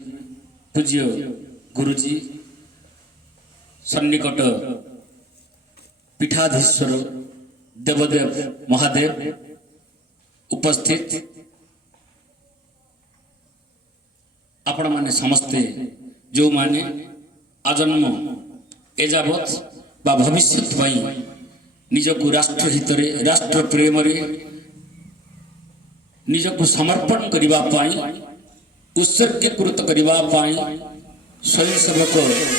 पूज्य गुरुजी सन्निकट पीठाधीश्वर देवदेव महादेव उपस्थित आपण माने समस्ते जो माने आजन्म एजावत बा भविष्यत पाई निजको राष्ट्र हितरे राष्ट्र प्रेम रे निजको समर्पण करिबा पाई उत्सर्गीकृत करिबा पाई स्वयंसेवक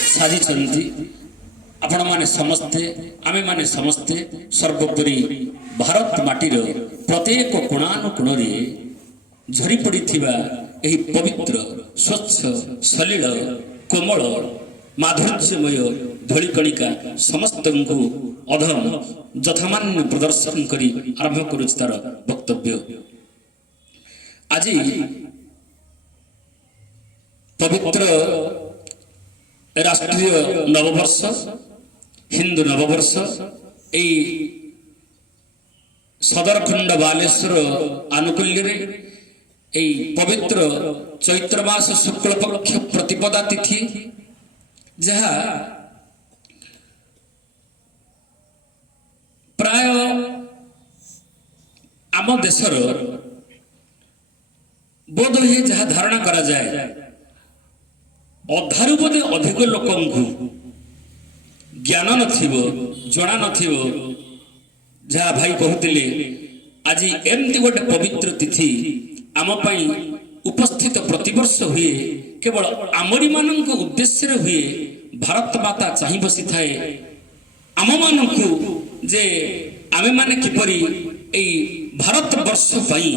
साजिଛନ୍ତି आपण माने समस्ते आमे माने समस्ते सर्वोपरि भारत माटीर प्रत्येक कोणानुकोण रे झरी पड़िथिबा एही पवित्र स्वच्छ सलिल कोमल माधुर्यमय धूलिकणिका समस्त को अधम यथामान्य प्रदर्शन करी आरंभ करुछि तार वक्तव्य। आज पवित्र राष्ट्रीय नववर्ष हिंदू नववर्ष ए सदरखंड बालेश्वर आनुकूल्य रे ए पवित्र चैत्र मास शुक्ल पक्ष प्रतिपदा तिथि जहा प्राय आम देशर बोध हुए जहाँ धारणा करा जाए अधारू बोधे अधिक लोक ज्ञान नथिबो जना नथिबो जहाँ भाई कहते आज एमती गोटे पवित्र तिथि आम पाई उपस्थित प्रतिवर्ष हुए केवल आमरी मानक उद्देश्य हुए भारत माता चाहि बसी थाए आम मानकु जे आमे माने किपरि एई भारत वर्ष पाई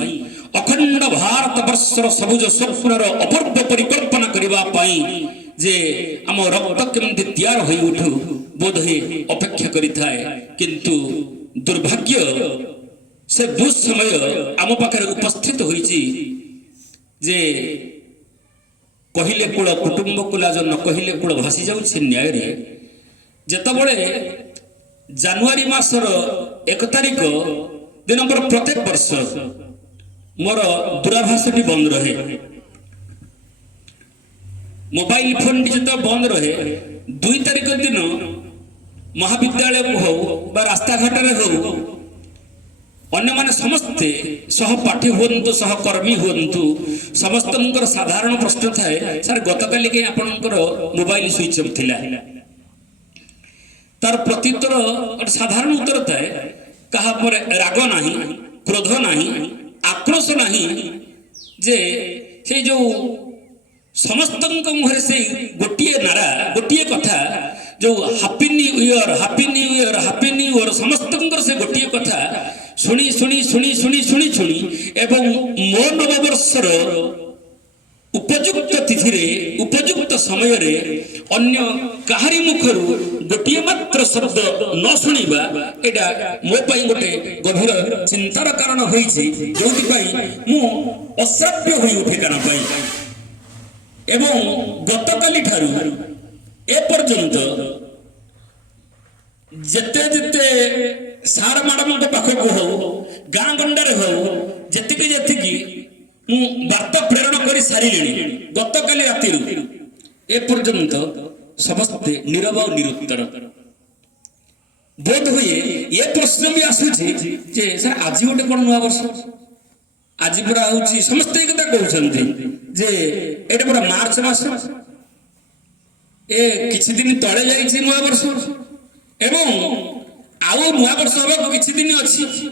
अखंड भारत वर्षर सबुज स्वप्नर अपूर्व परिकल्पना करिबा पाई जे आम रक्त केमति तैयार होई उठु बोध हे अपेक्षा करि थाए किंतु दुर्भाग्य से बहुत समय आम पाखे उपस्थित होईची जे कहिले कूल कुटुंब कुला जो न कहिले कूल भासी जाउछि न्याय रे जेतबळे जनवरी मासर 1 तारिख दिन पर प्रत्येक वर्ष मोर दूरभाषी बंद रहे मोबाइल फोन जो बंद रहे 2 तारिख दिन महाविद्यालय को हो बा रास्ता घाट रे हो अन्य माने समस्ते सहपाठी हुंतु सहकर्मी हुंतु समस्त साधारण प्रश्न थाए सर गतकाली के आपनकर मोबाइल स्विच ऑफ थिला तार प्रत्युत्तर एक साधारण उत्तर थाए कहा पर राग नाही क्रोध नाही आक्रोश नाही जे से जो समस्त मुहरे से गोटिए नारा गोटिए कथा जो happy new year happy new year happy new year समस्त से गोटिए कथा शुणी शुणी शुणी शुणी शुणी शुणी एवं मो नववर्षर उपयुक्त तिथि रे उपयुक्त समय रे अन्य काहारी मुखरु गोटिए मात्र शब्द न शुणिबा एटा मो पई गोटे गभीर चिंतार कारण होईछि जोति पई मु अश्राव्य होई उठे काना पई एवं गतकाली ठारू ए पर्यंत जेते जेते सार मैडम पाखक हो गाँ गंडारे हो जेतिकी जेतिकी मु वार्ता प्रेरण कर सारे गतकाली राति ए पर्यंत समस्ते नीरव और निरुत्तर बोध हुए ये प्रश्न भी आसूची जे सर आज गोटे कौन नुआ वर्ष आज पूरा हूँ समस्ते एक कहते जे एटा पूरा मार्च मास ए किछि दिन तले जाइछि नुआ वर्ष एवं आउ नुआ वर्ष हवा किछि दिन अछि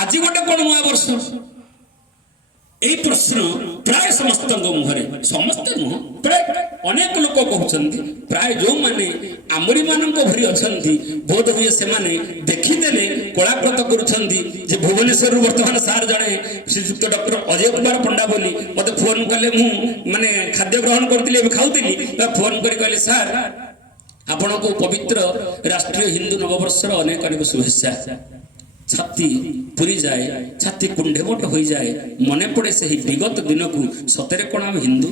आज गोटे कौन नुआ वर्ष ए प्रश्न प्राय समस्त मुहरे समस्त नुह प्राय अनेक लोक कहते प्राय जो माने आमरी मानक भरी अछंती बोध हुए से माने देखिदेले कलाकृत करुछंती जे भुवनेश्वर वर्तमान सार जणे श्रीयुक्त डॉक्टर अजय कुमार पंडा बोली मते फोन कले मु माने खाद्य ग्रहण करतिले खाउतिली फोन करी कहले सार आपण को पवित्र राष्ट्रीय हिंदू नववर्षर अनेक अनेक शुभेच्छा छाती पूरी जाए छाती कुंडेमोट हो जाए मने पड़े से विगत दिन को सतरे कोण आम हिंदू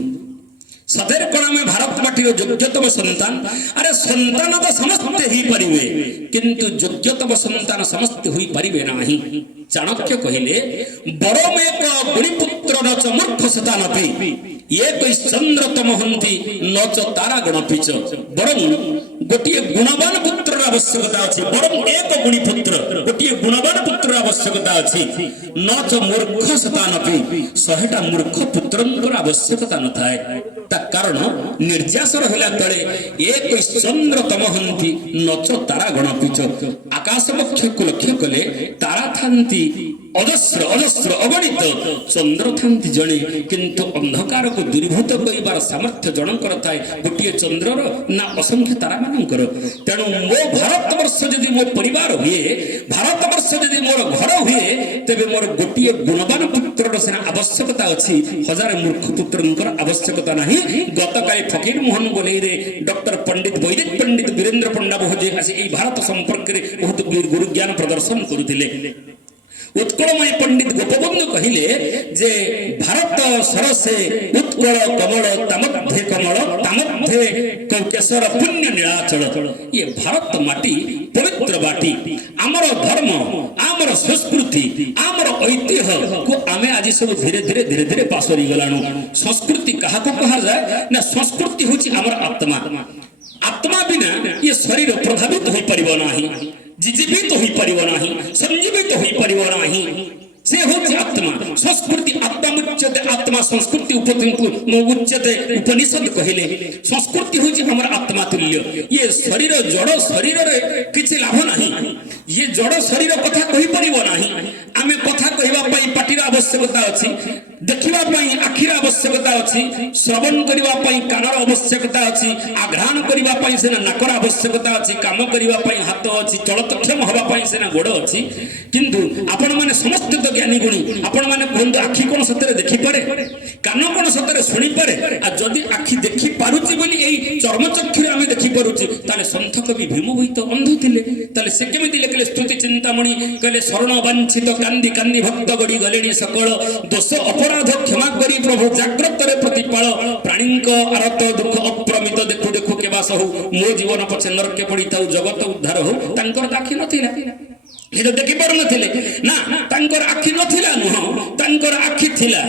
सतरे कोण आम भारत माटीर योग्यतम संतान अरे संतान तो समस्ते ही परिवे किंतु योग्यतम संतान समस्ते हुई परिवे नाही चाणक्य कहिले बरम एक गुणीपुत्र न च मूर्ख सतानपि ये कोई चंद्र तम हंती न च तारा गण पिच बरं गोटिए गुणवान पुत्र आवश्यकता अछि बरं एक गुणी पुत्र गोटिए गुणवान पुत्र आवश्यकता अछि न च मूर्ख सतानपि 100टा मूर्ख पुत्रंकर आवश्यकता न थाए ता कारण निर्जास रहला तळे एक कोई चंद्र तम हंती न च तारा गण पिच आकाश वक्ष को लक्ष्य कले तारा थांती अजस्र अजस्र अगणित चंद्र थांती जणे किंतु अंधकार को दूरीभूत करिबार सामर्थ्य जनकर थाए गोटिए चंद्रर ना असंख्य तारा मानकर तेणु मो भारतवर्ष यदि मो परिवार हुए भारतवर्ष यदि मोर घर हुए तेबे मोर गोटिए गुणवान पुत्रर सेना आवश्यकता अछि हजार मूर्ख पुत्रंकर आवश्यकता नाही गतकाली फकीर मोहन गोलेई रे डॉक्टर पंडित वैदिक पंडित वीरेंद्र पंडा बहुजे आसी ए भारत संपर्क रे बहुत गुरु ज्ञान प्रदर्शन करुथिले उत्कलमय पंडित गोपबंधु कहिले जे भारत सरसे उत्कल कमल तामध्ये कमल तामध्ये केशर पुण्य नीलाचल ये भारत माटी पवित्र बाटी आमर धर्म आमर संस्कृति आमर ऐतिह्य को आमे आज सब धीरे धीरे धीरे धीरे पासरी गलानु संस्कृति कहा को कहा जाए ना संस्कृति होची आमर आत्मा आत्मा बिना ये शरीर प्रभावित हो परिबो नाही जीवित हो परिबो नाही संजीवित हो परिबो नाही से होची आत्मा संस्कृति आत्मा उच्चते आत्मा संस्कृति उच्चते उपनिषद कहिले संस्कृति होची हमर आत्मा तुल्य ये शरीर जड़ शरीर रे किछि लाभ नाही ये जड़ शरीर कथा कहि परिबो नाही आमे कथा कहिबा पई पाटीर आवश्यकता अछि देखिबा पई आखिर आवश्यकता अछि श्रवण करिबा पई कानर आवश्यकता अछि आघ्राण करिबा पई सेना नाकर आवश्यकता अछि काम करिबा पई हाथ अछि चलतक्षम हवा पई सेना गोड़ अछि किंतु आपण माने समस्त तो ज्ञानी गुणी आपण माने कहंतु आखि कोन सतरे देखि पारे कान कोन सतरे सुनि पारे आ जदि आखि देखि पारुची बोली एई चर्मचक्षुरे आमे देखि पारुची ताले संत कवि भीमभूत अंध थिले ताले से केमिति लेखले स्तुति चिंतामणि कहले शरण वांछित कांदी कांदी भक्त गडी गलेणी सकल दोष अपराध क्षमा करी प्रभु जाग्रत रे प्रतिपाल प्राणीक आरत दुख अप्रमित देखु देखु केबा सहु मो जीवन पछे नरके पड़ी थाउ जगत उद्धार हो तांकर आखि नथिला ये तो देखि पार नथिले ना तांकर आखि नथिला नुह तांकर आखि थिला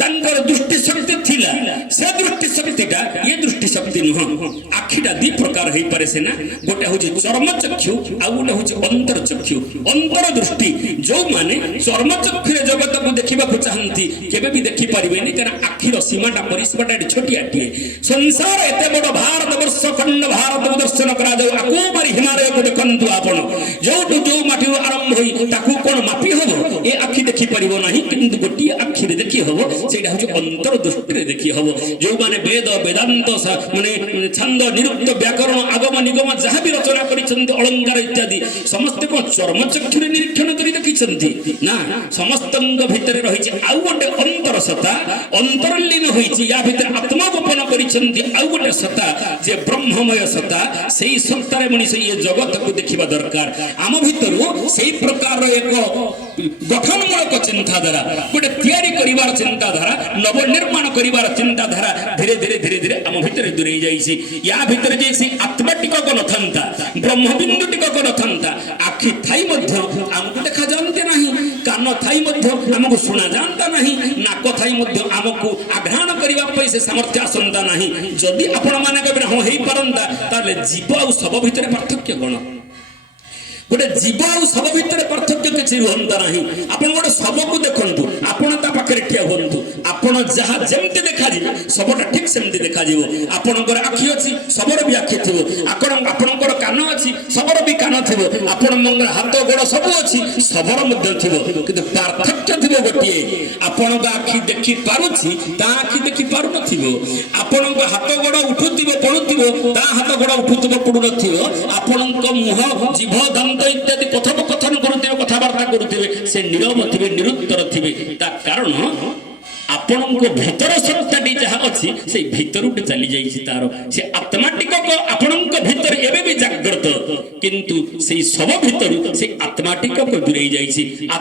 तांकर दृष्टि शक्ति थिला से दृष्टि शक्तिटा ये दृष्टि शक्ति नुह आखिटा दी प्रकार होई पारे से ना गोटे होची चर्म चक्षु आ गोटे होची अंतर चक्षु अंतर दृष्टि जो माने चर्म चक्षुरे जगत को देखिबा को चाहंती केबे भी देखि परिबेनी कारण आखिर सीमाटा परिसीमाटा एटी छोटियाटिए संसार एते बड़ भारत वर्ष खंड भारत दर्शन करा जाऊ आको मारी हिमालय को देखंतु आपण जो माटी आरंभ होई ताकू कोन मापी हबो ए आखि देखि परिबो नाही किंतु गोटी आखि रे देखि हबो सेटा होची अंतर दृष्टि रे देखि हबो जो माने वेद वेदांत माने छंद निरुक्त व्याकरण आगम निगम जहा भी रचना करिसंती अलंकार इत्यादि समस्त को चर्म चक्षु रे निरीक्षण करि देखिसंती ना समस्तंग भितरे रहिछि आउ गोटे अंतर सत्ता अंतरलीन होइछि या भितर आत्मा गोपन करिसंती आउ गोटे सत्ता जे ब्रह्ममय सत्ता सेही सत्तारे मनुष्य ये जगत को देखिबा दरकार आम भितरु सेही प्रकार एक गठनमूलक चिंताधारा गोटे तैयारी करिवार चिंताधारा नव निर्माण करिवार चिंताधारा धीरे धीरे धीरे धीरे आम भितर दूरे जाइछि या भितर जे से आत्माटिक को नथंता ब्रह्मबिंदुटिक को नथंता आखि थाई मध्य हमको देखा जानते नाही कान थाई मध्य हमको सुना जानता नाही नाक थाई मध्य हमको आघ्राण करिवा पई से सामर्थ्य आसंता नाही जदि आपण माने कबे हो हेई परंता ताले जीव आ सब भितर पार्थक्य कोन गोटे जीव आ सब भितर पार्थक्य किछि रहंता नाही आपण गोटे सब को देखंतु आपण ता पाखरे ठिया होंतु आपण जहा जेमते देखा जी सबटा ठीक सेमते देखा जीवो आपणकर आखि अछि सबर भी आखि थिबो आपणकर कान अछि सबर भी कान थिबो आपण मंगल हाथ गोड़ सब अछि सबर मध्य थिबो किंतु पार्थक्य थिबो गोटिए आपणक आखि देखि पारुछि ता आखि देखि पारु नथिबो आपणक हाथ गोड़ उठुथिबो पडुथिबो ता हाथ गोड़ उठुथिबो पडु नथिबो आपणक मुह जीभ दंत इत्यादि कथोपकथन करुथिबे कथाबार्ता करुथिबे से नीरव थिबे निरुत्तर थिबे ता कारण आपणको भीतर सत्ताटी जहा अछि से भीतरुटे चली जाइछि तारो से आत्माटिक को आपणको भीतर एबे भी जागृत किंतु से सब भीतर से आत्माटिक को दूरे जाइछि